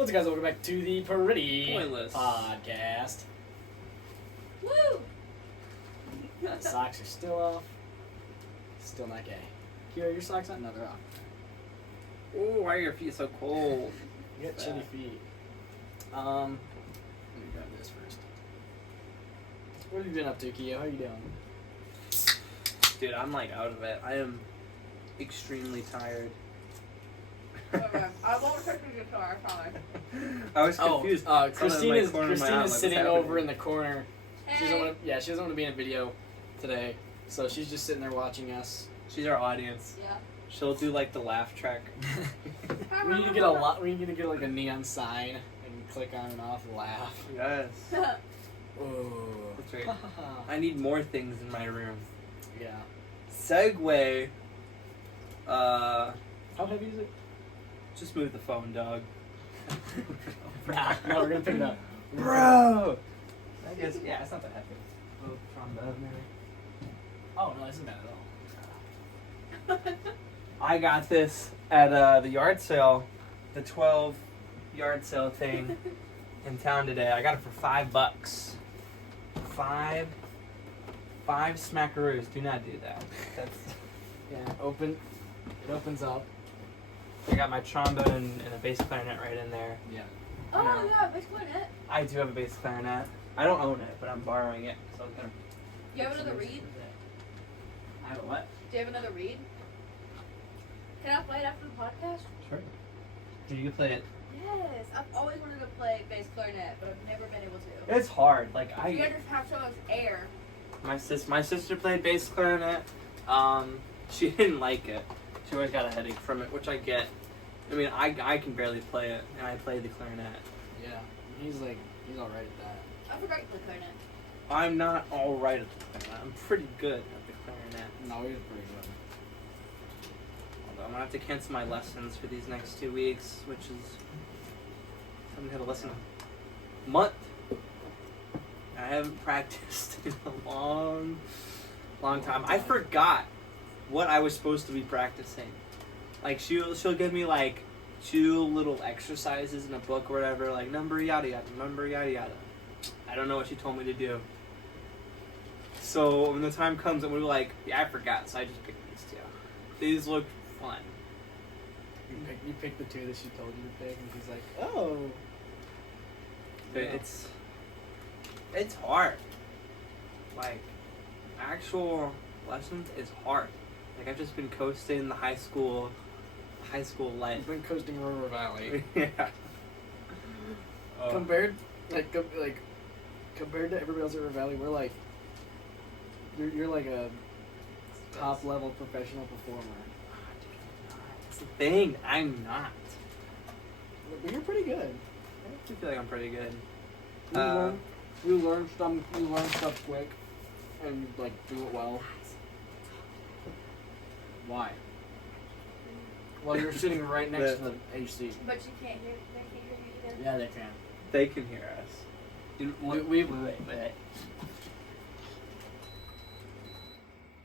What's up, guys? Welcome back to the Pretty Pointless Podcast. Woo! Socks are still off. Still not gay. Kira, your socks on? No, they're off. Oh, why are your feet so cold? You got chilly feet. Let me grab this first. What have you been up to, Kia? How are you doing? Dude, I'm like out of it. I am extremely tired. Okay, I won't touch the guitar, I promise. I was confused. Christina's sitting over in the corner. She doesn't Hey! want to. Yeah, she doesn't want to be in a video today, so she's just sitting there watching us. She's our audience. Yeah. She'll do like the laugh track. We need to get a lot. We need to get like a neon sign and click on and off and laugh. Yes. Oh. That's right. I need more things in my room. Yeah. Segway. How heavy is it? Just move the phone, dog. No, we're gonna pick it up. Bro! I guess, yeah, it's not that heavy. Oh, trombone maybe. Oh no, this isn't bad at all. I got this at the yard sale, the 12 yard sale thing in town today. I got it for $5. Five smackaroos. Do not do that. That's. Yeah. Open. It opens up. I got my trombone and a bass clarinet right in there. Yeah. Oh, No. yeah, bass clarinet. I do have a bass clarinet. I don't own it, but I'm borrowing it. So I was gonna. Do you have another reed? I have a what? Do you have another reed? Can I play it after the podcast? Sure. Do you play it? Yes. I've always wanted to play bass clarinet, but I've never been able to. It's hard. Like You gotta just have so much air. My sister played bass clarinet. She didn't like it. She always got a headache from it, which I get. I mean, I can barely play it, and I play the clarinet. Yeah. He's alright at that. I forgot you play clarinet. I'm not all right at the clarinet. I'm pretty good at the clarinet. No, he's pretty good. Although I'm gonna have to cancel my lessons for these next 2 weeks, which is I haven't had a lesson in a month. I haven't practiced in a long time. I forgot what I was supposed to be practicing. Like she'll give me like 2 little exercises in a book or whatever, like number yada yada, number yada yada. I don't know what she told me to do. So when the time comes, I'm gonna be like, yeah, I forgot. So I just picked these 2. These look fun. You picked the 2 that she told you to pick, and he's like, oh. But Yeah. it's hard. Like actual lessons is hard. Like I've just been coasting the high school life. You've been coasting River Valley. Yeah. Compared to everybody else at River Valley, we're like, you're like a top level professional performer. That's the thing. I'm not. But you're pretty good. I do feel like I'm pretty good. You learn stuff quick, and you like do it well. Why? Well, you're sitting right next to the AC. But you can't hear. They can't hear you either. Yeah, they can. They can hear us.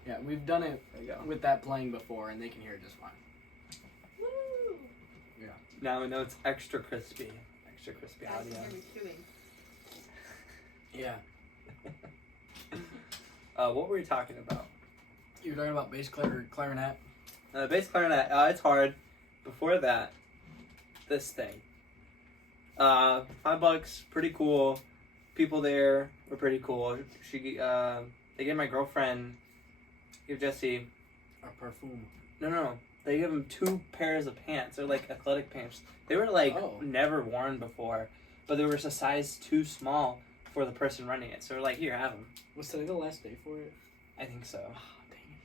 Yeah, we've done it There you go. with that playing before, and they can hear it just fine. Woo! Yeah. Now I know it's extra crispy I audio. can hear me chewing. Yeah. What were we talking about? You were talking about bass clarinet. Bass clarinet. It's hard. Before that, this thing. $5, pretty cool. People there were pretty cool. They gave my girlfriend, gave Jesse. Or perfume. No. They gave him 2 pairs of pants. They're like athletic pants. They were like never worn before, but they were just a size too small for the person running it. So they're like, here, have them. Was today the last day for it? I think so.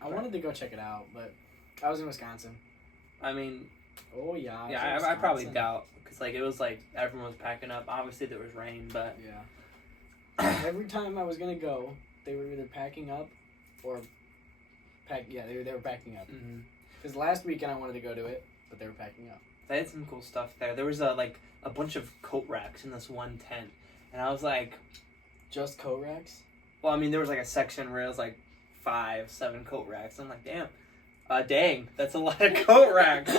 I wanted to go check it out, but I was in Wisconsin. I mean, Oh yeah. yeah, I probably doubt because like it was like everyone was packing up. Obviously there was rain, but Yeah. Every time I was gonna go, they were either packing up or they were packing up. Because last weekend I wanted to go to it, but they were packing up. They had some cool stuff there. There was a bunch of coat racks in this one tent, and I was like, Just coat racks? well, I mean there was like a section where it was like 5-7 coat racks. I'm like, damn, dang, that's a lot of coat racks.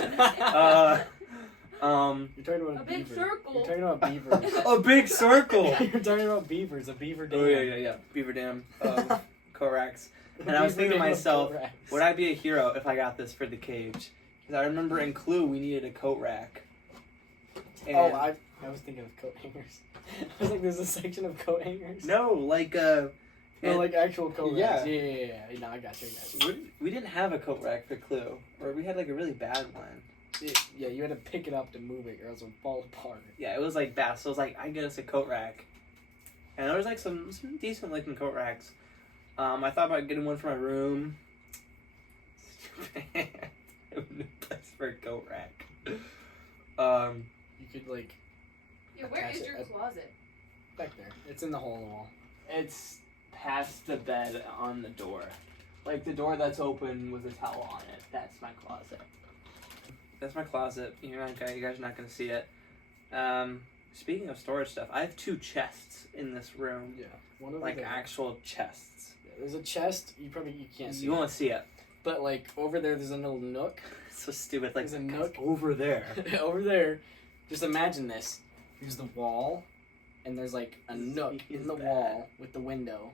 You're talking about A big beaver. circle. You're talking about beavers. A big circle. You're talking about beavers. A beaver dam. Oh yeah. Beaver Dam. Corax. A And I was beaver thinking to dam of myself, Corax. would I be a hero if I got this for the cage? Because I remember in Clue we needed a coat rack. And I was thinking of coat hangers. I was like, there's a section of coat hangers. no, like No, and like actual coat yeah. racks. Yeah. No, I got you. we didn't have a coat rack for Clue, or we had like a really bad one. Yeah, you had to pick it up to move it, or else it would fall apart. Yeah, it was like bad. So I was like, I get us a coat rack, and there was like some decent looking coat racks. I thought about getting one for my room. I have no place for a coat rack. You could like Yeah, where Attach is it your at- closet? back there. It's in the hole in the wall. It's past the bed on the door. Like the door that's open with a towel on it. That's my closet. That's my closet. You guys are not going to see it. Speaking of storage stuff, I have 2 chests in this room. Yeah, one over Like there. actual chests. Yeah, there's a chest. You can't see. You it. won't see it. But like over there, there's a little nook. It's so stupid. Like There's a nook. over there. Over there, just imagine this. There's the wall, and there's like a This nook is in the bad. wall with the window,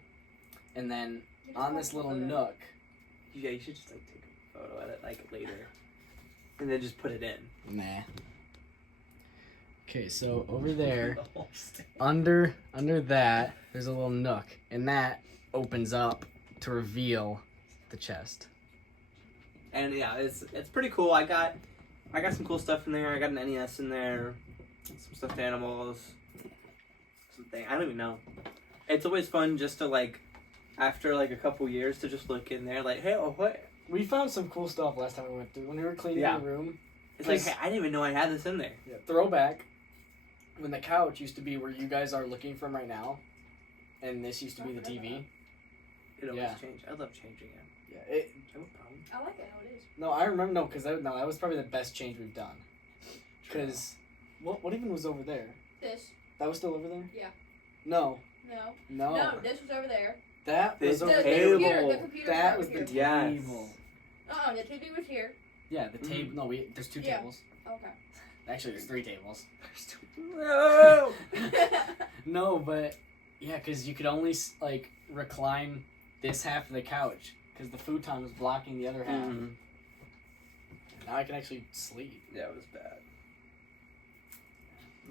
and then You just on want this to little put it- nook. Yeah, you should just like take a photo of it like later, and then just put it in. Nah. Okay, so over there, The whole thing. under that, there's a little nook, and that opens up to reveal the chest. And yeah, it's pretty cool. I got some cool stuff in there. I got an NES in there, some stuffed animals, something I don't even know. It's always fun just to like, after like a couple years, to just look in there like, hey, oh what? We found some cool stuff last time we went through. When we were cleaning Yeah. the room, It's like, Cause- hey, I didn't even know I had this in there. yeah, throwback, when the couch used to be where you guys are looking from right now, and this used to be the TV. It always Yeah. changed. I love changing it. Yeah, it. No problem. I like it how it is. No, I remember. No, because that was probably the best change we've done. Because what even was over there? This. That was still over there? Yeah. No. No. No. No, this was over there. That This was over The there. computer, the table. computer That was was over the here. Yes. table. The TV was here. Yeah, the table. No, there's 2 Yeah. tables. Okay. Actually, there's 3 tables. No. No, but yeah, because you could only like recline this half of the couch because the futon was blocking the other half. Mhm. Now I can actually sleep. Yeah, it was bad.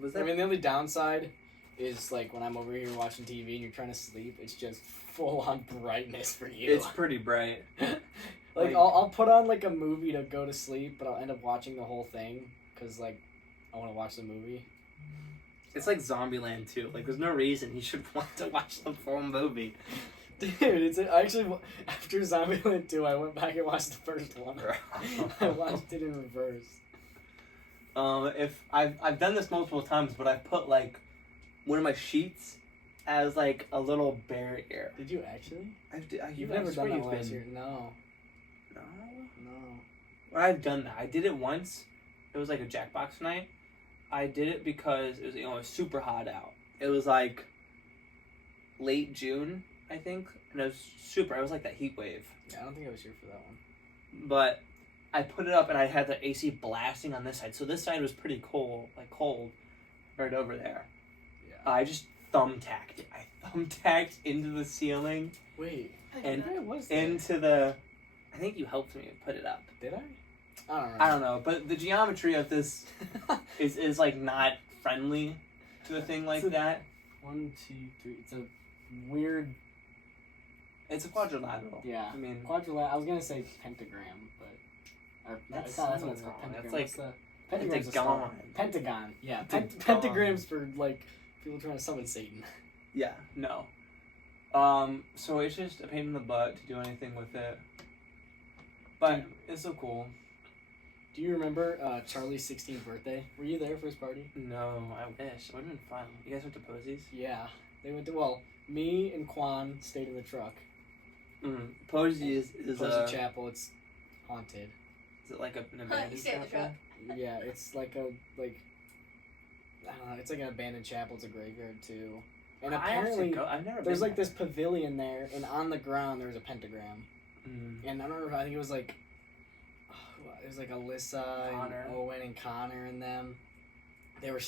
Was I that? mean, the only downside is like when I'm over here watching TV and you're trying to sleep, it's just full on brightness for you. It's pretty bright. like I'll put on like a movie to go to sleep, but I'll end up watching the whole thing because like I want to watch the movie. It's like Zombieland too. Like, there's no reason you should want to watch the full movie. Dude, it's I actually after Zombieland 2, I went back and watched the first one. I watched it in reverse. If I've done this multiple times, but I've put like one of my sheets as like a little barrier. Did you actually? You've I never swear done that you've last been- year. No. No. No. I've done that. I did it once. It was like a Jackbox night. I did it because it was, it was super hot out. It was like late June, I think, and it was super. It was like that heat wave. Yeah, I don't think I was here for that one. But I put it up and I had the AC blasting on this side, so this side was pretty cold, right over there. Yeah. I just thumbtacked it. I thumbtacked into the ceiling, Wait. And I was there. into the. I think you helped me put it up. Did I? I don't know. I don't know, but the geometry of this is like not friendly to a thing like It's a- that. 1, 2, 3. It's a weird. It's a quadrilateral. Yeah. I mean, Quadrilateral. I was gonna say pentagram, but That's that's what it's wrong. called. Pentagram. That's like What's the pentagram's a pentagon. star. Pentagon. Yeah. Pentagon. Pentagrams for like people trying to summon Satan. yeah, no. So it's just a pain in the butt to do anything with it. But it's so cool. Do you remember Charlie's 16th birthday? Were you there for his party? No, I wish. It would have been fun. You guys went to Posey's? Yeah. They went to, well, me and Quan stayed in the truck. Posey's is Posey Chapel, it's haunted. Is it like an You abandoned stay at the chapel? truck. Yeah, it's like a, like, I don't know, it's like an abandoned chapel. It's a graveyard too. And I have to apparently, go. I've never there's been like this pavilion there, and on the ground there's a pentagram. And I don't remember, I think it was like, it was like Alyssa Connor. and Owen and Connor and them. they were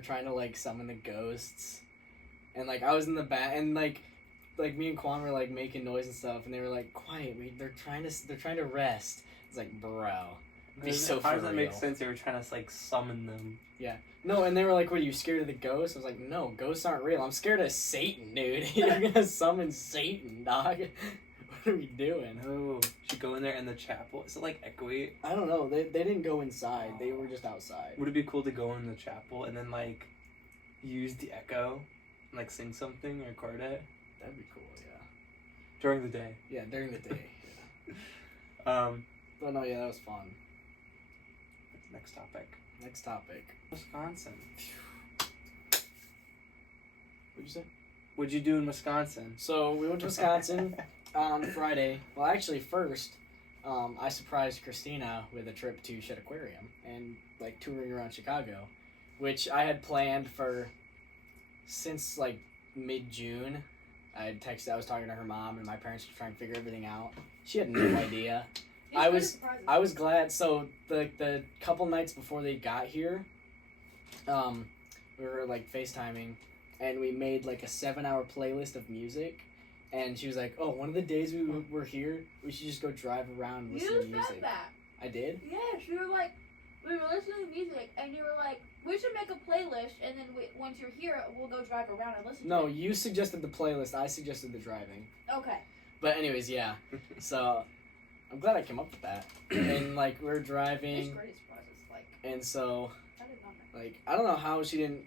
trying to like summon the ghosts, and like I was in the back, and like me and Quan were like making noise and stuff, and they were like, quiet, they're trying to rest. It's like, bro, be so How for does that real. make sense? They were trying to like summon them. No, and they were like, what, are you scared of the ghosts? I was like, no, ghosts aren't real. I'm scared of Satan, dude. You're gonna summon Satan, dog. What are we doing? No, should go in there in the chapel. Is it like echoey? I don't know. They didn't go inside. They were just outside. Would it be cool to go in the chapel and then like use the echo, and, like sing something or record it That'd be cool, yeah. during the day? Yeah, during the day. Yeah. But no, yeah, that was fun. Next topic. Next topic. Wisconsin. What'd you say? What'd you do in Wisconsin? So we went to Wisconsin on Friday. Well, actually, first, I surprised Christina with a trip to Shedd Aquarium and like touring around Chicago, which I had planned for since like mid-June. I was talking to her mom, and my parents were trying to figure everything out. She had no idea. I was glad. So the couple nights before they got here, we were like FaceTiming, and we made like a 7-hour playlist of music. And she was like, "Oh, one of the days we're here, we should just go drive around and listen to You music." said that. I did. Yes, you were like, we were listening to music, and you were like, we should make a playlist, and then once you're here, we'll go drive around and listen. No, to it. you suggested the playlist. I suggested the driving. Okay. But anyways, yeah. So I'm glad I came up with that. And like we're It's driving, great surprises. Like, and so I did not know. like I don't know how she didn't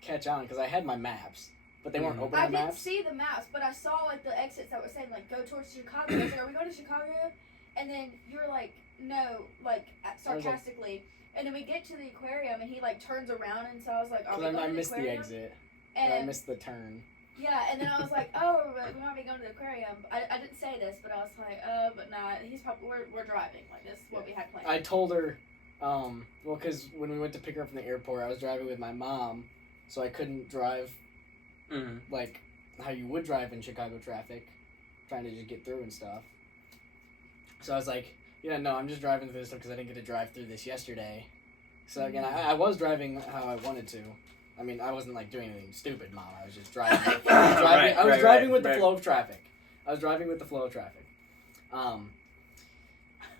catch on because I had my maps, but they weren't Mhm. open I the didn't maps. see the maps, but I saw like the exits that were saying like go towards Chicago. I was like, are we going to Chicago? And then you were like, no, like I was like- sarcastically. And then we get to the aquarium, and he like turns around, and so I was like, are we Because going I to the missed the aquarium? exit. And I And missed the turn. yeah, and then I was like, oh, we might be going to the aquarium. I didn't say this, but I was like, but nah, he's probably we're driving. Like this is what we had planned. I told her, well, because when we went to pick her up from the airport, I was driving with my mom, so I couldn't drive Mm. like how you would drive in Chicago traffic, trying to just get through and stuff. So I was like, yeah, no, I'm just driving through this stuff because I didn't get to drive through this yesterday. So again, I was driving how I wanted to. I mean, I wasn't like doing anything stupid, Mom. I was just driving. I was driving with the flow of traffic.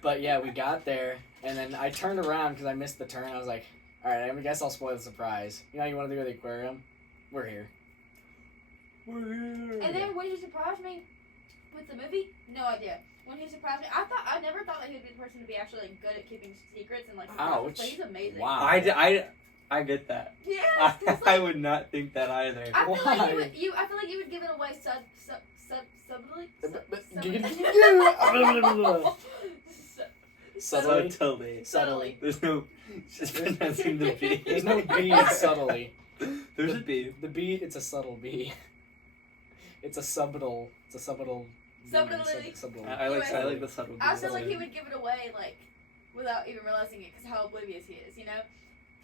But yeah, we got there, and then I turned around because I missed the turn. I was like, all right, I guess I'll spoil the surprise. You know, you want to go to the aquarium? We're here. And then when he surprised me with the movie, no idea. When he surprised me, I never thought that he would be the person to be actually like, good at keeping secrets and like surprises, Ouch. but he's amazing. Wow. I get that. Yes, 'cause, I like, would not think that either. I feel like Why? I feel like you would give it away subtly. Subtly. Subtly. There's no just pronouncing the B. There's no B in subtly. There's a B. The B, it's a subtle B. It's a subtle. Subtly. Subtle. I like the subtle B. I feel like he would give it away like without even realizing it because how oblivious he is, you know.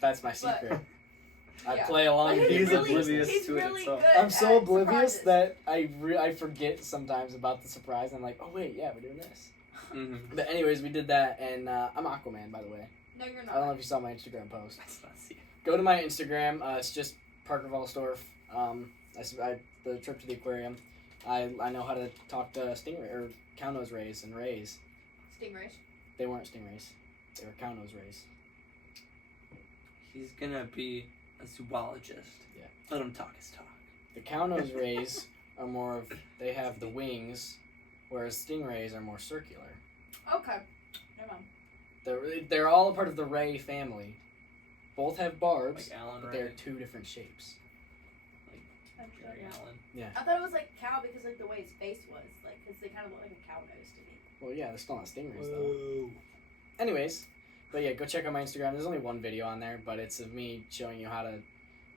That's my secret. I yeah. play along. But with he's the oblivious He's to it really itself. good. I'm so at oblivious surprises. that I forget sometimes about the surprise. I'm like, oh wait, yeah, we're doing this. Mm-hmm. But anyways, we did that, and I'm Aquaman, by the way. No, you're I don't know not. if you saw my Instagram post. Let's not see. Go to my Instagram. It's just Parker Volsdorf. The trip to the aquarium. I know how to talk to stingray or cow-nose rays and rays. Stingrays. They weren't stingrays. They were cow-nose rays. He's gonna be a zoologist. Yeah. Let him talk his talk. The cow-nose rays are more of, they have the wings, whereas stingrays are more circular. Okay. Never mind. They're all a part of the ray family. Both have barbs, Like Alan but Ray. they're two different shapes. I'm sure Gary not. Allen. I thought it was like cow because like the way his face was, like, because they kind of look like a cow nose to me. Well, yeah, they're still not stingrays though. Anyways, but yeah, go check out my Instagram. There's only one video on there, but it's of me showing you how to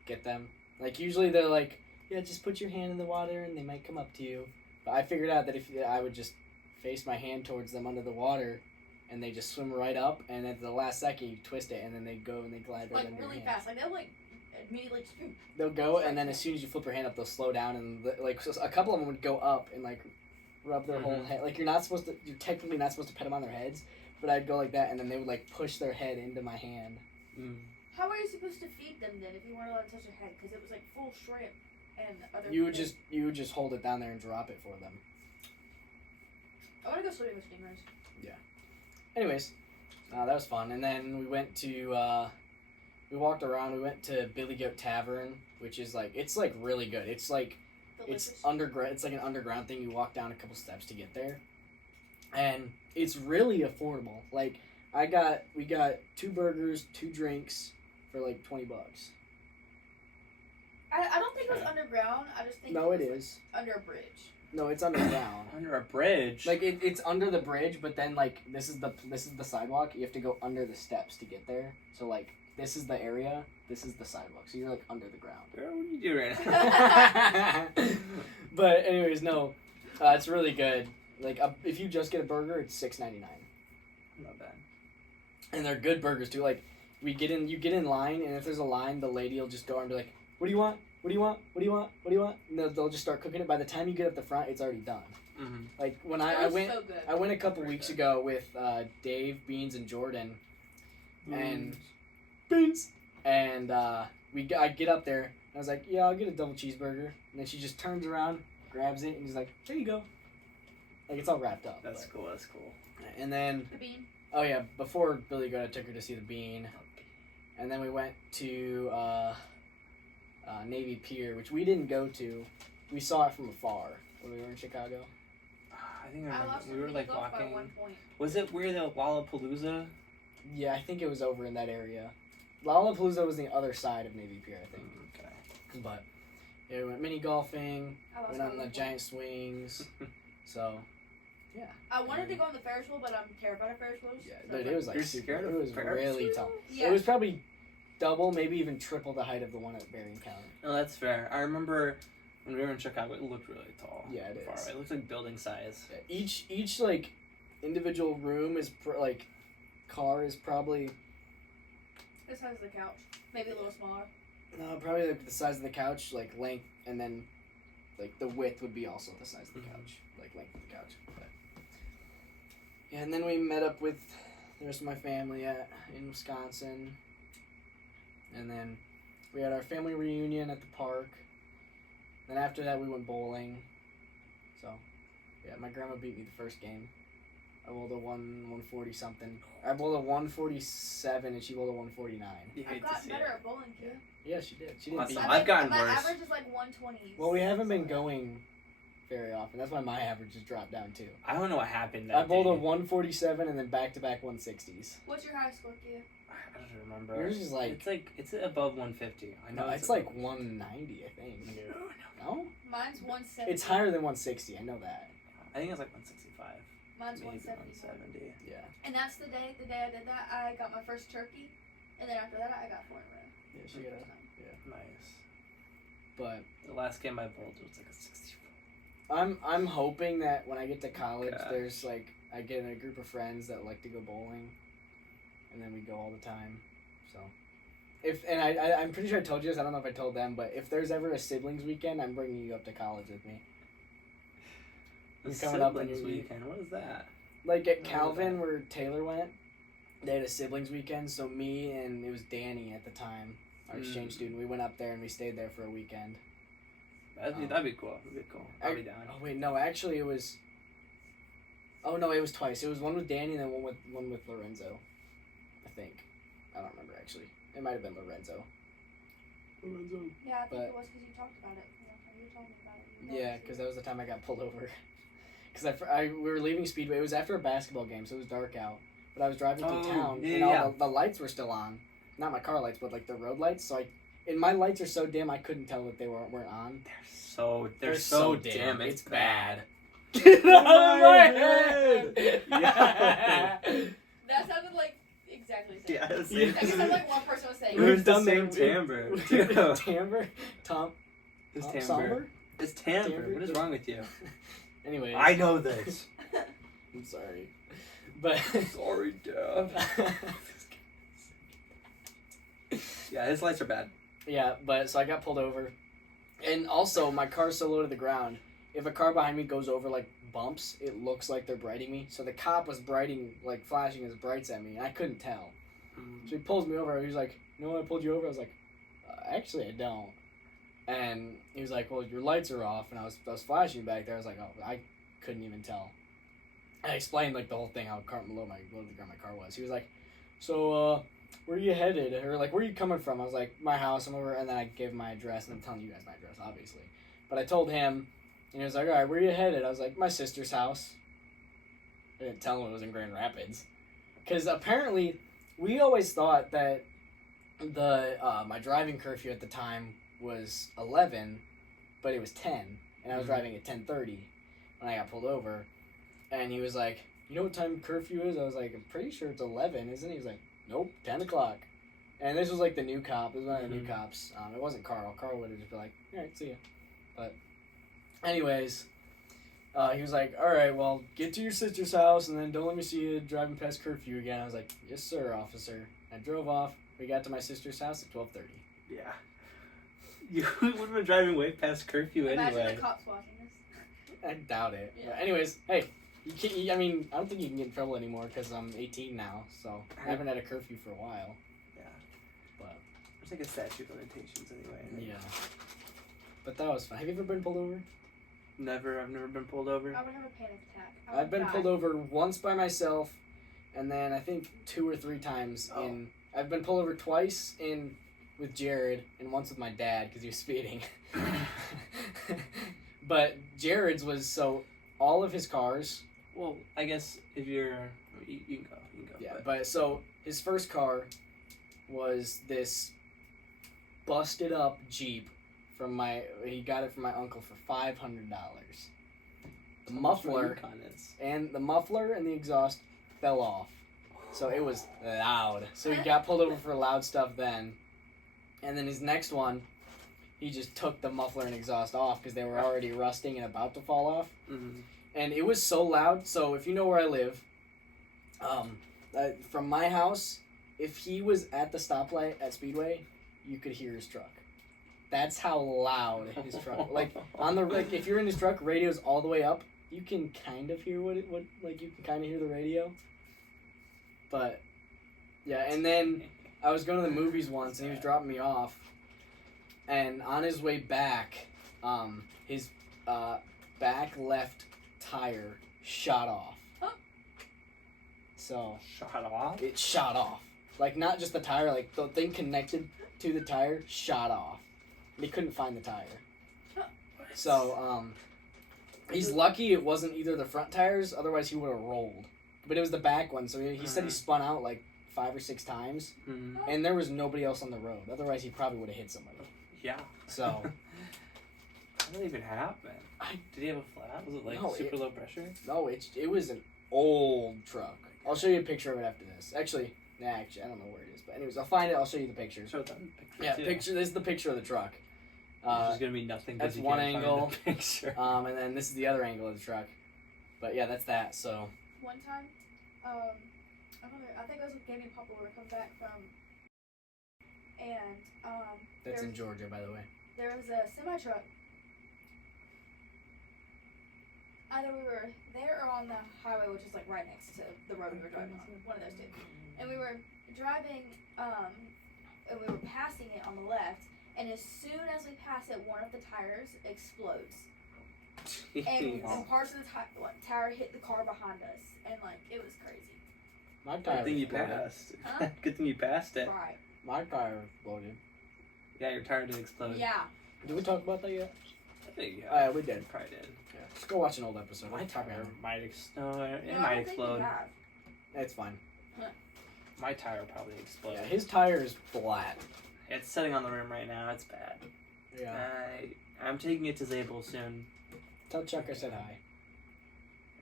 get them. Like usually they're like, yeah, just put your hand in the water and they might come up to you. But I figured out that if I would just face my hand towards them under the water, and they just swim right up, and at the last second you twist it, and then they go and they glide right Like under really your hand. fast. Like they'll like immediately. They'll go, and then as soon as you flip your hand up, they'll slow down, and like so a couple of them would go up and like rub their whole head. Like you're technically not supposed to pet them on their heads, but I'd go like that, and then they would like push their head into my hand. Mm. How are you supposed to feed them then if you weren't allowed to touch their head? Because it was like full shrimp and other. You would just hold it down there and drop it for them. I want to go swimming with stingrays. Anyways, that was fun. And then we went to we walked around. We went to Billy Goat Tavern, which is like it's like really good. It's like Delicious. it's underground. It's like an underground thing. You walk down a couple steps to get there, and it's really affordable. Like we got 2 burgers, 2 drinks for like $20. I don't think it was underground. I just think No, it it was, is. like, under a bridge. No, it's underground. Under a bridge. Like it's under the bridge, but then like this is the sidewalk. You have to go under the steps to get there. So like this is the area. This is the sidewalk. So you're like under the ground. Girl, what are you doing right now? But anyways, no, it's really good. Like if you just get a burger, it's $6.99, Not bad. and they're good burgers too. Like you get in line, and if there's a line, the lady will just go and be like, "What do you want? What do you want? What do you want? What do you want?" And they'll just start cooking it. By the time you get up the front, it's already done. Mm-hmm. Like when It I was went. so good. I went a couple weeks ago with Dave, Beans, and Jordan, and Beans, and I get up there. And I was like, "Yeah, I'll get a double cheeseburger." And then she just turns around, grabs it, and he's like, "There you go." Like it's all wrapped up. That's cool. That's cool. And then, The bean. oh yeah, before Billy Goat, I took her to see the Bean, and then we went to Navy Pier, which we didn't go to. We saw it from afar when we were in Chicago. I think I I remember. lost We were like by walking. 1 point. Was it where the Lollapalooza? Yeah, I think it was over in that area. Lollapalooza was the other side of Navy Pier, I think. Okay. But yeah, we went mini golfing, I lost went by on the 1 point. giant swings. So I wanted to go on the Ferris wheel, but I'm terrified of Ferris wheels. yeah, so dude, it was like You're super, scared of it was Ferris really wheels? tall. Yeah. It was probably double, maybe even triple the height of the one at Berrien County. No, that's fair. I remember when we were in Chicago, it looked really tall. Yeah, it Far is. away. It looked like building size. Yeah, each like individual room is like car is probably This size of the couch. Maybe a little smaller. probably like the size of the couch, like length, and then like the width would be also the size of the Mhm. couch, like length of the couch. But yeah, and then we met up with the rest of my family in Wisconsin, and then we had our family reunion at the park. Then after that, we went bowling. So yeah, my grandma beat me the first game. I bowled a 140 something. I bowled a 147 and she bowled a 149. You I've hate to gotten see better it. at bowling too. Yeah, she did. She didn't beat Awesome. me. I've gotten my worse. average is like 120. Well, we haven't been going very often. That's why my average has dropped down too. I don't know what happened. I That bowled a day. 147 and then back-to-back 160s. What's your highest score, Kia? I don't remember. Yours is like It's above 150. I know no, it's like 190, I think. No, Mine's 170. it's higher than 160. I know that. I think it's like 165. Mine's Maybe 174. 170. Yeah, And that's the day I did that, I got my first turkey. And then after that, I got 4 in a row. yeah, she got First time. Nice. But The last game I bowled was like a 64. I'm hoping that when I get to college, Gosh. there's like I get a group of friends that like to go bowling, and then we go all the time. So, I'm pretty sure I told you this. I don't know if I told them, but if there's ever a siblings weekend, I'm bringing you up to college with me. The You're coming up on siblings your weekend. What is that? Like at Oh, Calvin, okay. where Taylor went, they had a siblings weekend. So me and it was Danny at the time, our exchange student. We went up there and we stayed there for a weekend. That'd be cool. That'd be cool. I'll be down. Oh wait, no, actually it was. Oh no, it was twice. It was one with Danny and then one with Lorenzo. I think. I don't remember actually. It might have been Lorenzo. Lorenzo. Yeah, I think But- it was because you talked about it. Yeah, you told me about it. You Yeah, told me because to. that was the time I got pulled over. Because we were leaving Speedway. It was after a basketball game, so it was dark out. But I was driving through Oh, town, yeah, and yeah. all the lights were still on. Not my car lights, but like the road lights. So and my lights are so dim, I couldn't tell that they weren't on. They're so dim. It's bad. Get out of my head! Yeah. That sounded like exactly the same. Yeah, the I same. guess sounded like one person was saying It was it. the same timbre. Yeah. Timbre? Tom? It's Tom timbre. Somber? It's timbre. Timbre? What is wrong with you? Anyways. I know this. I'm sorry. But... Sorry, Dad. Yeah, his lights are bad. Yeah, but so I got pulled over. And also, my car's so low to the ground. If a car behind me goes over, like, bumps, it looks like they're brighting me. So the cop was flashing his brights at me, and I couldn't tell. So he pulls me over, and he's like, you know why I pulled you over? I was like, actually, I don't. And he was like, well, your lights are off. And I was flashing back there. I was like, oh, I couldn't even tell. I explained, like, the whole thing, how below the ground my car was. He was like, so, where are you headed? Or, like, where are you coming from? I was like, my house, I'm over. And then I gave him my address, and I'm telling you guys my address, obviously. But I told him, and he was like, all right, where are you headed? I was like, my sister's house. I didn't tell him it was in Grand Rapids. Because apparently, we always thought that my driving curfew at the time was 11, but it was 10. And I was driving at 10:30 when I got pulled over. And he was like, you know what time curfew is? I was like, I'm pretty sure it's 11, isn't it? He was like, nope, 10 o'clock. And this was like the new cop. It was one of the new cops. It wasn't Carl. Carl would have just been like, all right, see ya. But anyways, he was like, all right, well, get to your sister's house and then don't let me see you driving past curfew again. I was like, yes, sir, officer. I drove off. We got to my sister's house at 12:30. Yeah. You would have been driving way past curfew Imagine anyway. the cops watching this. I doubt it. Yeah. But anyways, hey, you can't. I mean, I don't think you can get in trouble anymore because I'm 18 now, so I haven't had a curfew for a while. Yeah. But There's like a statute of limitations anyway. yeah. But that was fun. Have you ever been pulled over? Never. I've never been pulled over. I would have a panic attack. I would I've been die. pulled over once by myself, and then I think 2 or 3 times in. I've been pulled over twice with Jared and once with my dad because he was speeding. But Jared's was so all of his cars. Well, I guess if you're, you can go. Yeah, but so his first car was this busted up Jeep he got it from my uncle for $500. The muffler and the exhaust fell off. So it was loud. So he got pulled over for loud stuff then. And then his next one, he just took the muffler and exhaust off because they were already rusting and about to fall off. Mm-hmm. And it was so loud. So if you know where I live, from my house, if he was at the stoplight at Speedway, you could hear his truck. That's how loud his truck. If you're in his truck, radio's all the way up. You can kind of hear you can kind of hear the radio. But yeah, and then I was going to the movies once, and he was dropping me off. And on his way back, his back left tire shot off. Huh? So shot off? It shot off. Like, not just the tire, like the thing connected to the tire shot off. They couldn't find the tire. So, he's lucky it wasn't either the front tires, otherwise he would have rolled. But it was the back one, so he said he spun out like 5 or 6 times, and there was nobody else on the road. Otherwise, he probably would have hit somebody. Yeah. So, how did that even happen? Did he have a flat? Was it like super low pressure? No, it was an old truck. I'll show you a picture of it after this. Actually, I don't know where it is, but anyways, I'll find it. I'll show you the picture. Show them the Yeah, too. picture. This is the picture of the truck. Which is gonna be nothing. That's you one can't find angle. the picture. And then this is the other angle of the truck. But yeah, that's that. So. One time, I think it was with Gabe and Papa. We were coming back from, and That's in Georgia, by the way. There was a semi truck. Either we were there or on the highway, which is like right next to the road we were driving on. One of those two. And we were driving, and we were passing it on the left. And as soon as we pass it, one of the tires explodes. And parts of the tire hit the car behind us. And like, it was crazy. My tire Good thing you exploded. passed. Huh? Good thing you passed it. Right. My tire exploded. Yeah, your tire did explode. Yeah. Did we talk about that yet? I think We did. Probably did. Yeah. Just go watch an old episode. My Talk about tire it. might explode. It No, I might don't think we explode. have. It's fine. My tire probably exploded. Yeah, his tire is flat. It's sitting on the rim right now. It's bad. Yeah. I'm taking it to Zabel soon. Tell Chuck I said hi.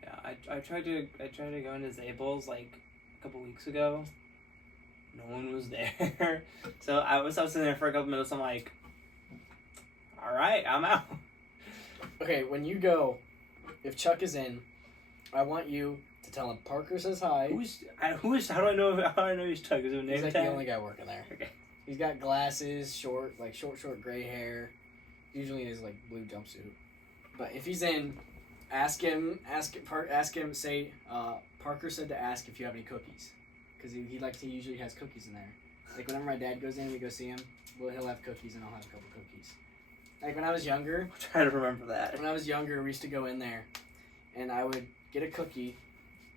Yeah, I tried to go into Zabel's like a couple weeks ago. No one was there. So I was sitting there for a couple minutes. I'm like, all right, I'm out. Okay, when you go, if Chuck is in, I want you to tell him Parker says hi. How do I know he's Chuck? Is it a name He's like tag? the only guy working there. Okay. He's got glasses, short gray hair, usually in his like blue jumpsuit. But if he's in, ask him. Say Parker said to ask if you have any cookies, because he usually has cookies in there. Like whenever my dad goes in to go see him, he'll have cookies and I'll have a couple cookies. Like when I was younger, I'll try to remember that. we used to go in there, and I would get a cookie,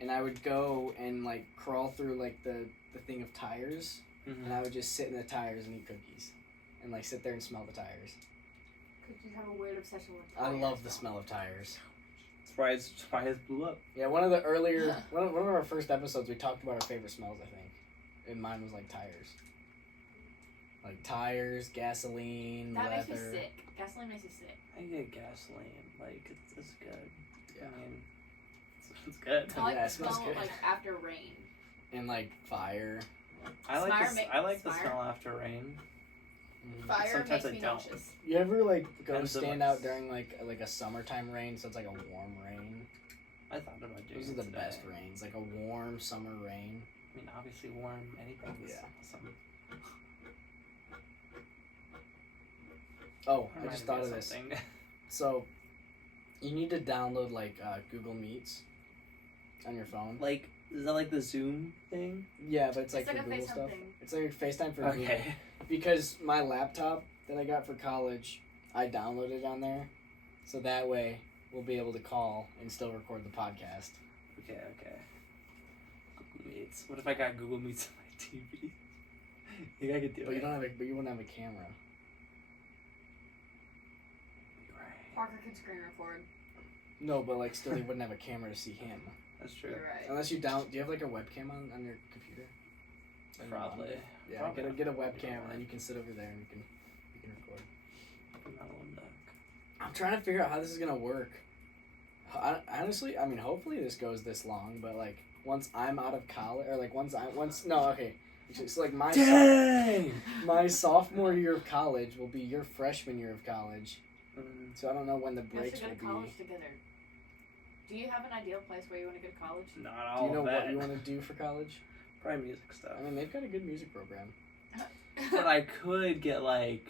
and I would go and like crawl through like the thing of tires, and I would just sit in the tires and eat cookies, and like sit there and smell the tires. Cookies have a weird obsession with I tires. love the smell of tires. That's why it blew up. Yeah, one of our first episodes, we talked about our favorite smells, I think. And mine was like tires. Like tires, gasoline, That leather. makes me sick. Gasoline makes me sick. I get gasoline. Like, it's good. Yeah. I mean, it's good. I like Yeah, the it smells smell good. like after rain. And like fire. I like the Smire? smell after rain. Mhm. Fire Sometimes makes I me don't. nauseous. You ever like go Depends on stand what's- out during like a summertime rain, so it's like a warm rain? I thought about doing Those are it the today. best rains, like a warm summer rain. I mean, obviously warm anything. Is Yeah. awesome. Oh, I Reminded just me thought of this. something. So, you need to download like Google Meets on your phone. Like, is that like the Zoom thing? Yeah, but it's like It's for like a Google FaceTime stuff. thing. It's like FaceTime for Google. Okay. Because my laptop that I got for college, I downloaded on there, so that way we'll be able to call and still record the podcast. Okay. Google Meets. What if I got Google Meets on my TV? You think I could do But it? you wouldn't have a camera. Right. Parker could screen record. No, but like still, you wouldn't have a camera to see him. That's true. You're right. Unless you do you have like a webcam on your computer? On your Probably. monitor? Yeah, Probably. get a webcam and then you can sit over there and you can record. I'm not alone, Doc. I'm trying to figure out how this is gonna work. Honestly, I mean, hopefully this goes this long, but like once I'm out of college, or like it's like Dang! my sophomore year of college will be your freshman year of college. Mm, So I don't know when the You guys breaks should go will to be. college together. Do you have an ideal place where you want to go to college? not Do all you know of what that. you want to do for college? Probably music stuff. I mean, they've got a good music program. But I could get like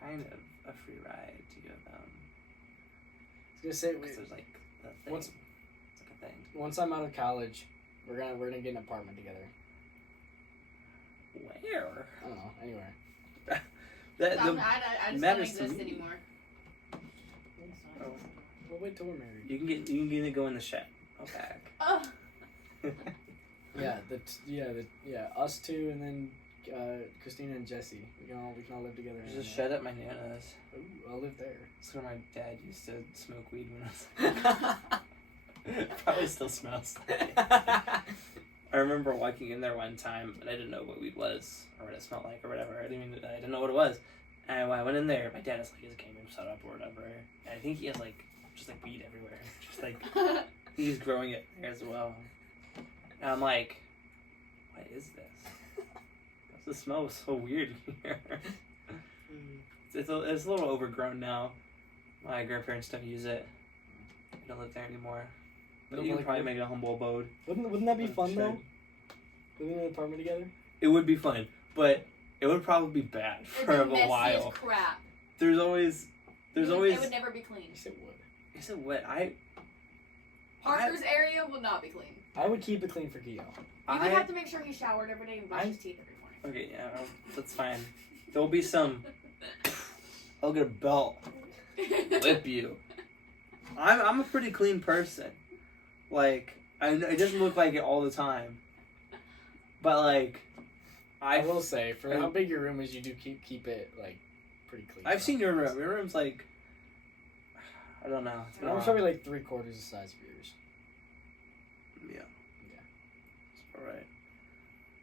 kind of a free ride to go with them. I was gonna say, Because there's like the thing. Once- It's like a thing. once I'm out of college, we're gonna get an apartment together. Where? I don't know, anywhere. That, I the, just matters don't to exist me. anymore. Oh. We'll wait till we're married. you can get go in the shed. I'll pack. Oh, Yeah, us two, and then Christina and Jesse. We can all live together. There's in a shed at my nana's. Ooh, I'll live there. That's where my dad used to smoke weed when I was probably still smells. I remember walking in there one time and I didn't know what weed was or what it smelled like or whatever. I didn't know what it was. And when I went in there, my dad has like his game room set up or whatever. And I think he has like just like weed everywhere. Just like he's growing it there as well. And I'm like, what is this? The smell was so weird here. It's a little overgrown now. My grandparents don't use it. I don't live there anymore. But don't you can like probably it? make it a humble abode. Wouldn't that be fun Shed. though? Living in an apartment together. It would be fun, but it would probably be bad It'd for a be messy while. as crap. There's always. It would never be clean. Yes, it would. Is it what Parker's area will not be clean. I would keep it clean for Gio. You would have to make sure he showered every day and brushed his teeth every morning. Okay, yeah, that's fine. There'll be some. I'll get a belt. Whip you. I'm a pretty clean person. Like it doesn't look like it all the time. But like, I will say, for how big your room is, you do keep it like pretty clean. I've seen your room. Your room's like, I don't know. It's been a I'm while. probably like 3/4 the size of yours. Yeah. Yeah. It's all right.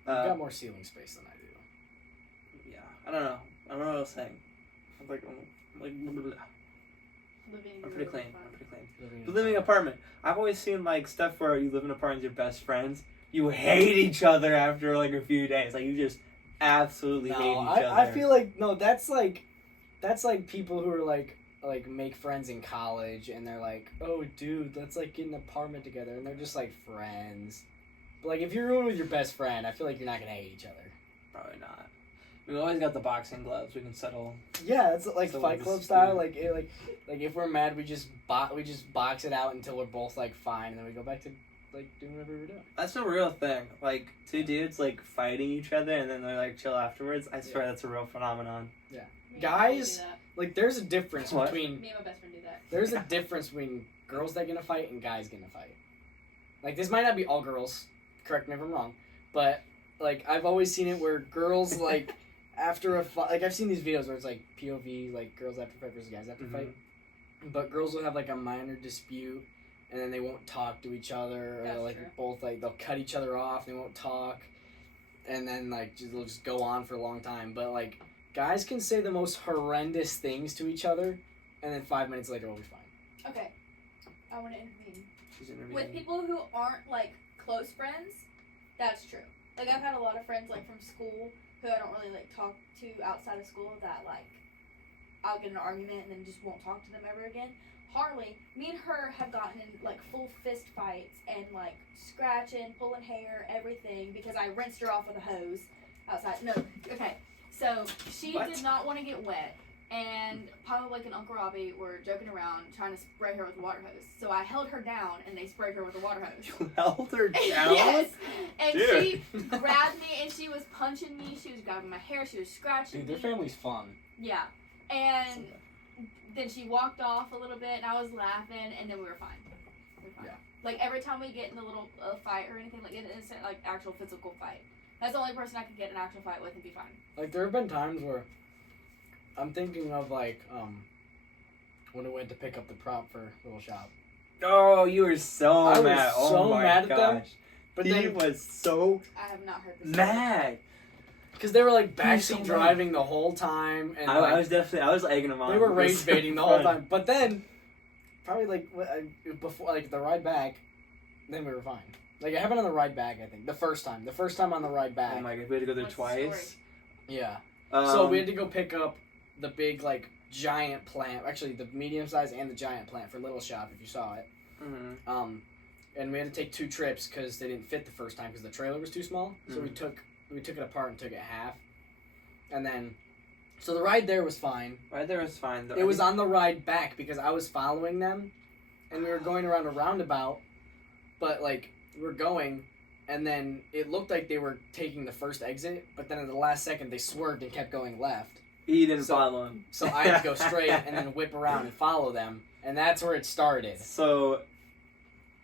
You've got more ceiling space than I do. Yeah. I don't know. I don't know what I was saying. I'm like blah, blah, blah. I'm pretty clean. But living in an apartment. I've always seen like stuff where you live in an apartment with your best friends. You hate each other after like a few days. Like you just absolutely hate each other. I feel like that's like people who are like make friends in college and they're like, oh dude, let's like get an apartment together, and they're just like friends. But like if you're rooming with your best friend, I feel like you're not gonna hate each other. Probably not. We always got the boxing gloves. We can settle. Yeah, it's like So Fight this Club is style. good. Like if we're mad, we just box it out until we're both like fine, and then we go back to like doing whatever we were doing. That's a real thing. Like, two dudes, like, fighting each other and then they're, like, chill afterwards. I swear that's a real phenomenon. Me and my Guys- friend Like, there's a difference What? do between that. Me and my best friend do that. there's a difference between girls that get in a fight and guys get in a fight. Like, this might not be all girls. Correct me if I'm wrong, but like I've always seen it where girls like after a fight. Like I've seen these videos where it's like POV, like girls after fight versus guys after fight. But girls will have like a minor dispute, and then they won't talk to each other, or That's they'll, like true. both like they'll cut each other off. They won't talk, and then like they'll just go on for a long time. But like guys can say the most horrendous things to each other, and then 5 minutes later we'll be fine. Okay, I want to intervene. She's interviewing. With people who aren't like close friends, that's true. Like I've had a lot of friends like from school who I don't really like talk to outside of school that like I'll get in an argument and then just won't talk to them ever again. Harley, me and her have gotten in like full fist fights and like scratching, pulling hair, everything because I rinsed her off with a hose outside. No, okay. So she What? did not want to get wet, and Papa Blake and Uncle Robbie were joking around trying to spray her with a water hose. So I held her down and they sprayed her with a water hose. You held her down? Yes, and Dude. she grabbed me and she was punching me. She was grabbing my hair. She was scratching Dude, their me. family's fun. Yeah, and then she walked off a little bit, and I was laughing, and then we were fine. Yeah. Like every time we get in a little fight or anything, like an instant, like actual physical fight. That's the only person I could get in an actual fight with and be fine. Like there have been times where I'm thinking of like when we went to pick up the prop for Little Shop. Oh, you were so I was mad. so Oh my mad at them, gosh. But he then was so I have not heard this. mad. because they were like He was so backseat mad. driving the whole time, and I like, was egging him on. they were It was rage so baiting the whole fun. time. But then probably like before like the ride back, then we were fine. Like it happened on the ride back. I think the first time on the ride back. Oh my god, we had to go there What's the story? twice. Yeah. So we had Um, to go pick up the big like giant plant, actually the medium size and the giant plant for Little Shop if you saw it. mhm. And we had to take 2 trips because they didn't fit the first time because the trailer was too small. So we took it apart and took it half, and then so the ride there was fine. Right there was fine though. It was on the ride back because I was following them, and we were going around a roundabout, but like we were going, and then it looked like they were taking the first exit, but then at the last second they swerved and kept going left. He didn't So- follow him. So I had to go straight and then whip around and follow them, and that's where it started. So,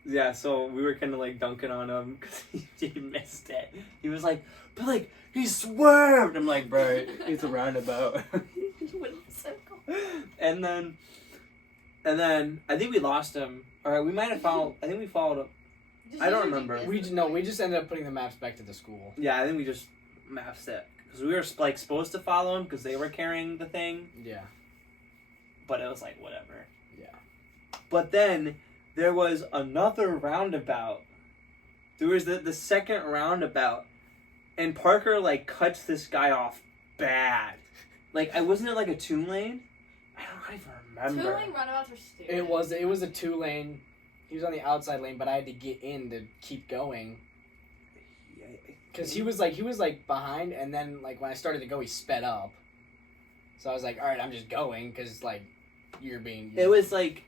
yeah, so we were kind of like dunking on him because he missed it. He was like, but like, he swerved! I'm like, bro, it's a roundabout. He went in a circle. and then, I think we lost him. Or we might have followed, I think we followed him. Just I don't use your remember. GPS. We just ended up putting the maps back to the school. Yeah, I think we just mapped it. Because we were like supposed to follow him because they were carrying the thing, Yeah. but it was like, whatever. Yeah. But then there was another roundabout. There was the second roundabout, and Parker like cuts this guy off bad. Like, wasn't it like a 2-lane? I don't even remember. 2-lane roundabouts are stupid. It was a 2-lane. He was on the outside lane, but I had to get in to keep going because he was like behind, and then like when I started to go, he sped up. So I was like, all right, I'm just going because like you're being. It was like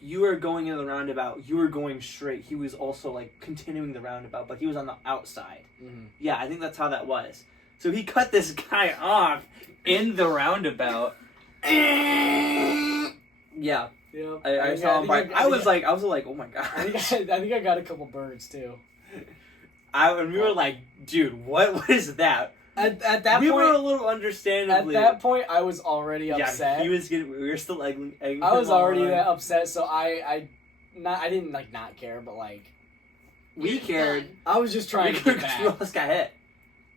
you were going in the roundabout. You were going straight. He was also like continuing the roundabout, but he was on the outside. Mhm. Yeah, I think that's how that was. So he cut this guy off in the roundabout. Yeah, Yeah. I saw him. I was like, oh my god. I think I got a couple birds too. And we were like, dude, what is that? At that We point, were a little at understandably. that point, I was already upset. Yeah, he was getting. We were still egging I was him already on. that upset, so I didn't like not care, but like We You're cared. done. I was just trying to We get back. almost got hit.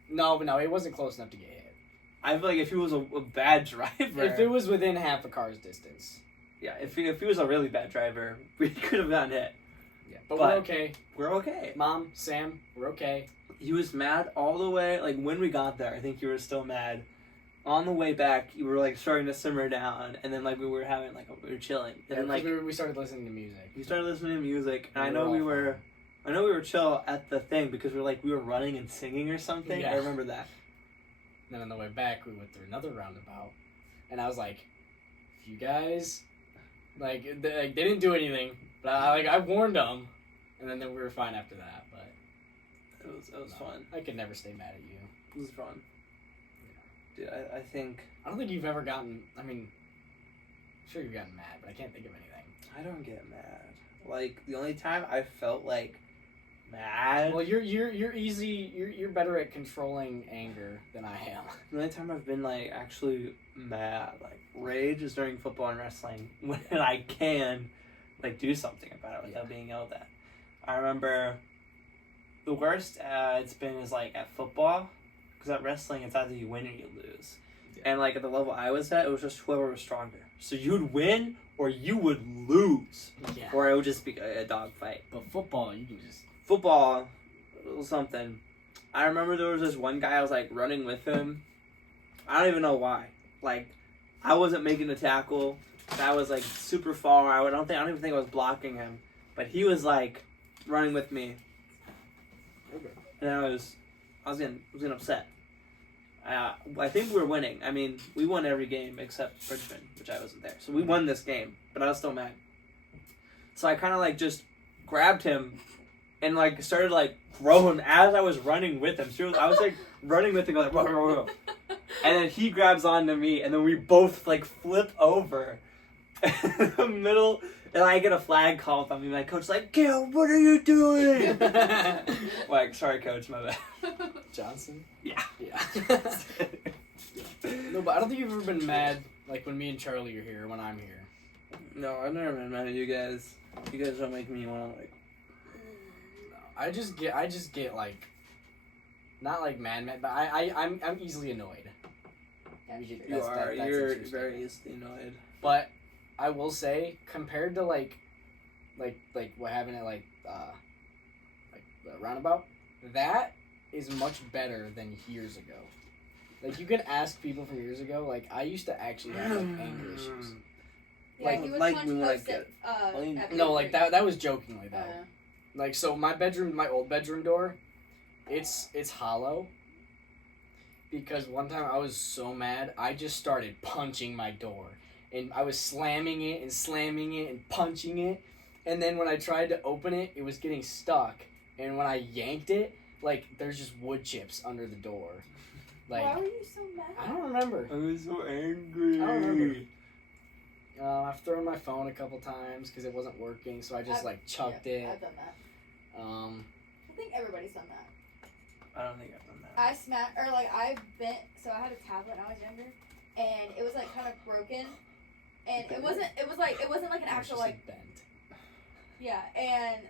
No, it wasn't close enough to get hit. I feel like if he was a bad driver. If it was within half a car's distance. Yeah, if he was a really bad driver, we could have gotten hit. Yeah, but But- we're okay. We're okay. Mom, Sam, we're okay. He was mad all the way. Like when we got there, I think you were still mad. On the way back, you were like starting to simmer down, and then like we were having like we were chilling, and Yeah, then like we started listening to music. we started listening to music, and I We know were we all were, I know we were chill at the thing because we were running and singing or something. Yeah. I remember that. Then on the way back, we went through another roundabout, and I was like, "You guys, like, they didn't do anything, but I warned them." And then we were fine after that, but It was fun. I could never stay mad at you. It was fun. Dude, I think I don't think you've ever gotten. I mean, sure you've gotten mad, but I can't think of anything. I don't get mad. Like the only time I felt like mad. Well, you're easy. You're better at controlling anger than I am. The only time I've been like actually mad, like rage, is during football and wrestling when I can like do something about it without being yelled at. I remember the worst it's been is like at football, because at wrestling it's either you win or you lose. Yeah. And like at the level I was at, it was just whoever was stronger. So you'd win or you would lose, Yeah. or it would just be a dog fight. But football, you can just. Football was something. I remember there was this one guy I was like running with him. I don't even know why. Like, I wasn't making the tackle. That was like super far. I don't even think I was blocking him. But he was like running with me, Okay. and I was getting upset. I think we were winning. I mean, we won every game except Richmond, which I wasn't there. So we won this game, but I was still mad. So I kind of like just grabbed him and like started like throwing as I was running with him. So I was like running with him, like whoa, whoa, whoa. And then he grabs onto me, and then we both like flip over in the middle. And I get a flag called on me. My coach's like, "Gil, what are you doing?" Like, sorry, coach, my bad. Johnson? Yeah. Yeah. No, but I don't think you've ever been mad like when me and Charlie are here, when I'm here. No, I've never been mad at you guys. You guys don't make me want to like. No, I just get like, not like mad, but I'm easily annoyed. That's true. You're interesting. very easily annoyed. But I will say, compared to like what happened at like the roundabout, that is much better than years ago. Like you can ask people from years ago. Like I used to actually have like anger issues. Yeah, he would like punch when, folks like, at No, like that was jokingly though. Uh, Like so, my old bedroom door, it's hollow. Because one time I was so mad, I just started punching my door. And I was slamming it and punching it. And then when I tried to open it, it was getting stuck. And when I yanked it, like, there's just wood chips under the door. Like, why were you so mad? I don't remember. I was so angry. I don't remember. I've thrown my phone a couple times because it wasn't working, so I just, chucked yeah, it. I've done that. I think everybody's done that. I don't think I've done that. I had a tablet when I was younger, and it was, like, kind of broken. And it wasn't like an actual, like, bent. yeah, and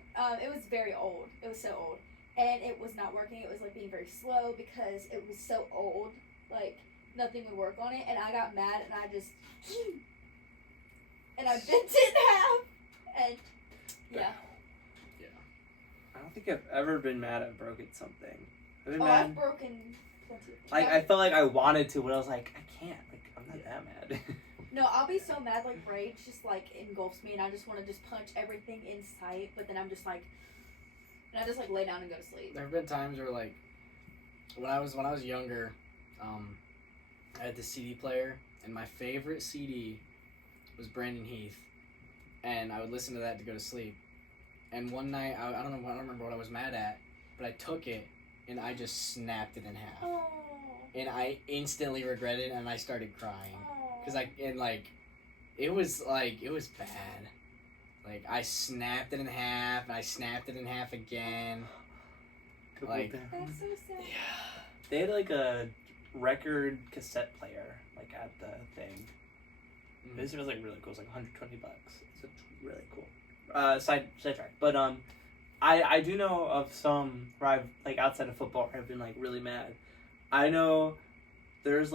it was very old. It was so old. And it was not working. It was, like, being very slow because it was so old. Like, nothing would work on it. And I got mad, and I just... and I bent it in half. And, yeah. I don't think I've ever been mad at broken something. I've been Oh, mad. I've broken plenty. Like, I felt like I wanted to, but I was like, I can't. Like, I'm not that mad. No, I'll be so mad, like, rage just, like, engulfs me, and I just want to just punch everything in sight, but then I'm just, like... And I just, like, lay down and go to sleep. There have been times where, like, when I was younger, I had the CD player, and my favorite CD was Brandon Heath, and I would listen to that to go to sleep. And one night, I don't remember what I was mad at, but I took it, and I just snapped it in half. Oh. And I instantly regretted it, and I started crying. Oh. Because it was bad. Like, I snapped it in half, and I snapped it in half again. Like, That's so sad. yeah. They had like a record cassette player like at the thing. This was like really cool. It was like $120. It's really cool. Sidetrack. But I do know of some where I've like outside of football where I've been like really mad. I know there's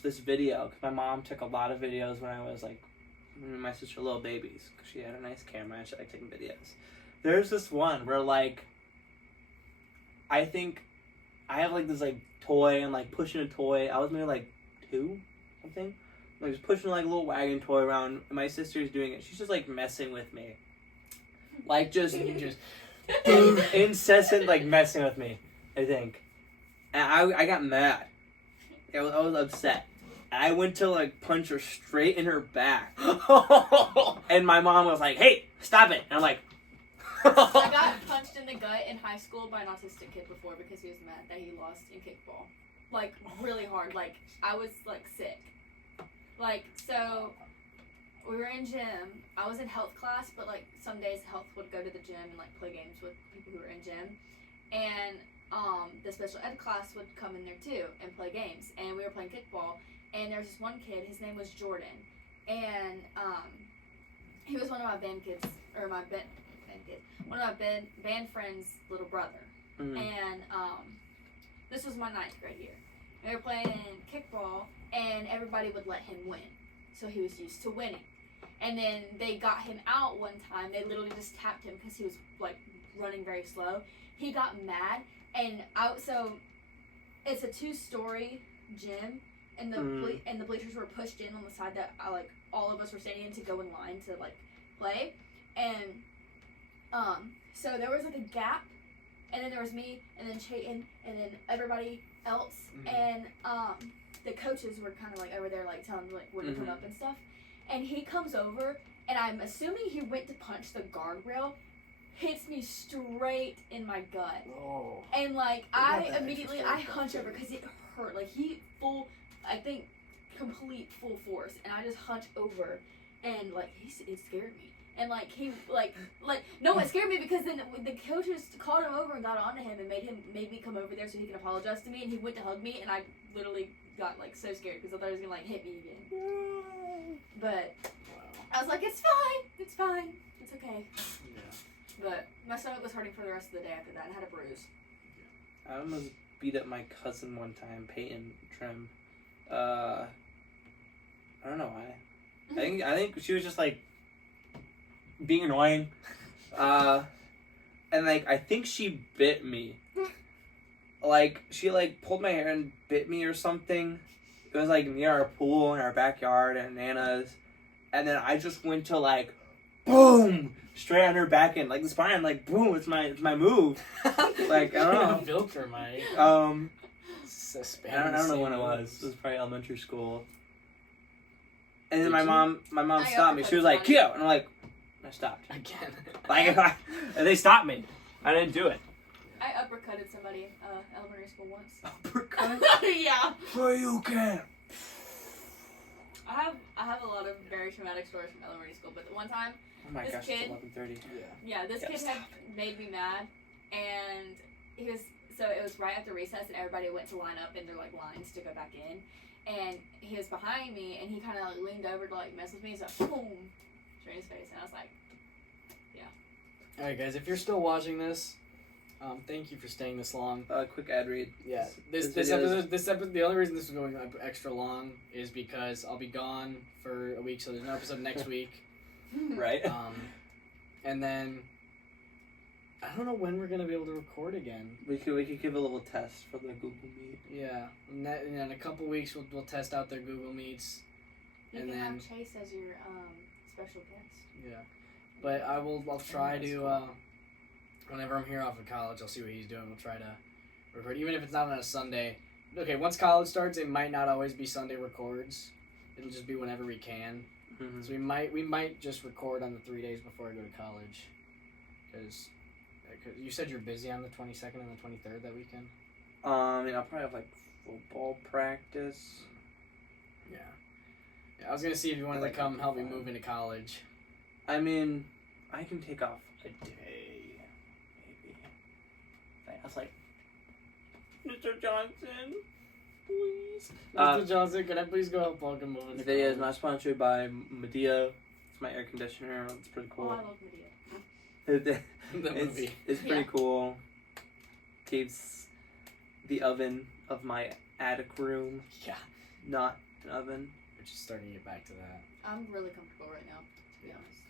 this video because my mom took a lot of videos when I was like me and my sister little babies because she had a nice camera and she liked taking videos. There's this one where like I think I have like this like toy and like pushing a toy. I was maybe like 2 something. Like just pushing like a little wagon toy around. And my sister's doing it. She's just like messing with me. Like just incessant like messing with me, I think. And I got mad. I was upset. And I went to like punch her straight in her back. And my mom was like, "Hey, stop it." And I'm like, I got punched in the gut in high school by an autistic kid before because he was mad that he lost in kickball. Like, really hard. Like, I was, like, sick. Like, so, we were in gym. I was in health class, but, like, some days health would go to the gym and, like, play games with people who were in gym. And, the special ed class would come in there, too, and play games. And we were playing kickball. And there was this one kid, his name was Jordan. And, he was one of my band kids, or my one of my band friends' little brother. Mm. And this was my 9th grade year. And we were playing kickball, and everybody would let him win. So he was used to winning. And then they got him out one time. They literally just tapped him because he was like running very slow. He got mad, and so it's a 2-story gym, and the bleachers were pushed in on the side that like all of us were standing in to go in line to like play. And so there was like a gap, and then there was me, and then Chayton, and then everybody else, and the coaches were kind of like over there like telling like where to come up and stuff. And he comes over, and I'm assuming he went to punch the guardrail, hits me straight in my gut, and like I immediately hunch over because it hurt. Like he complete full force, and I just hunch over, and like it scared me. And like he no, it scared me because then the coaches called him over and got onto him and made me come over there so he could apologize to me. And he went to hug me, and I literally got like so scared because I thought he was gonna like hit me again. But I was like, it's fine, it's okay. Yeah. But my stomach was hurting for the rest of the day after that, and I had a bruise. I almost beat up my cousin one time, Peyton Trim. I don't know why. I think she was just like being annoying. And like I think she bit me. Like she like pulled my hair and bit me or something. It was like near our pool in our backyard at Nana's. And then I just went to like boom straight on her back end, like the spine, like boom, it's my move. Like I don't know. Vilter, Mike. I don't know when it was. It was probably elementary school. And then my mom stopped me. She was like, "Keo," and I'm like, I stopped again. Like, and they stopped me. I didn't do it. I uppercutted somebody elementary school once. Uppercut? Yeah. So you can. I have a lot of very traumatic stories from elementary school, but the one time, Oh my this gosh, kid, it's 11:30. this kid had made me mad, and it was right after recess, and everybody went to line up in their like lines to go back in, and he was behind me, and he kind of like leaned over to like mess with me, so boom, straight in his face, and I was like, yeah. All right, guys, if you're still watching this, thank you for staying this long. Quick ad read. Yeah, this episode. The only reason this is going extra long is because I'll be gone for a week, so there's no episode next week. Right. And then I don't know when we're gonna be able to record again. We could give a little test for the Google Meet. Yeah, and in a couple weeks we'll test out their Google Meets. You can have Chase as your special guest. Yeah, but I'll try to whenever I'm here off of college, I'll see what he's doing. We'll try to record, even if it's not on a Sunday. Okay, once college starts, it might not always be Sunday records. It'll just be whenever we can. Mm-hmm. So we might just record on the 3 days before I go to college, because you said you're busy on the 22nd and the 23rd that weekend. I'll probably have like football practice. Yeah, I was gonna see if you wanted to come help me move into college. I mean, I can take off a day, maybe. I was like, Mr. Johnson, please. Mr. Johnson, can I please go help Paul move into This video is college? not sponsored by Medea. It's my air conditioner. It's pretty cool. Oh, I love Medea. The movie. It's pretty cool. Keeps the oven of my attic room. Yeah. Not an oven. We're just starting to get back to that. I'm really comfortable right now, to be honest.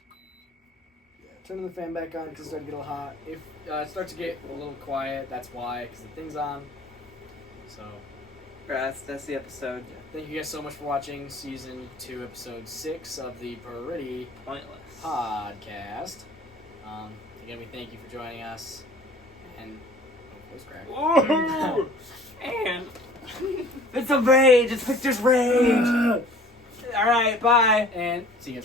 Yeah. Turning the fan back on because it's starting to get a little hot. If it starts to get a little quiet, that's why, because the thing's on. So. That's the episode. Yeah. Thank you guys so much for watching Season 2, Episode 6 of the Pretty Pointless Podcast. Again, we thank you for joining us. And voice crack. Ooh! And it's a rage. It's Victor's rage. All right, bye. And see you.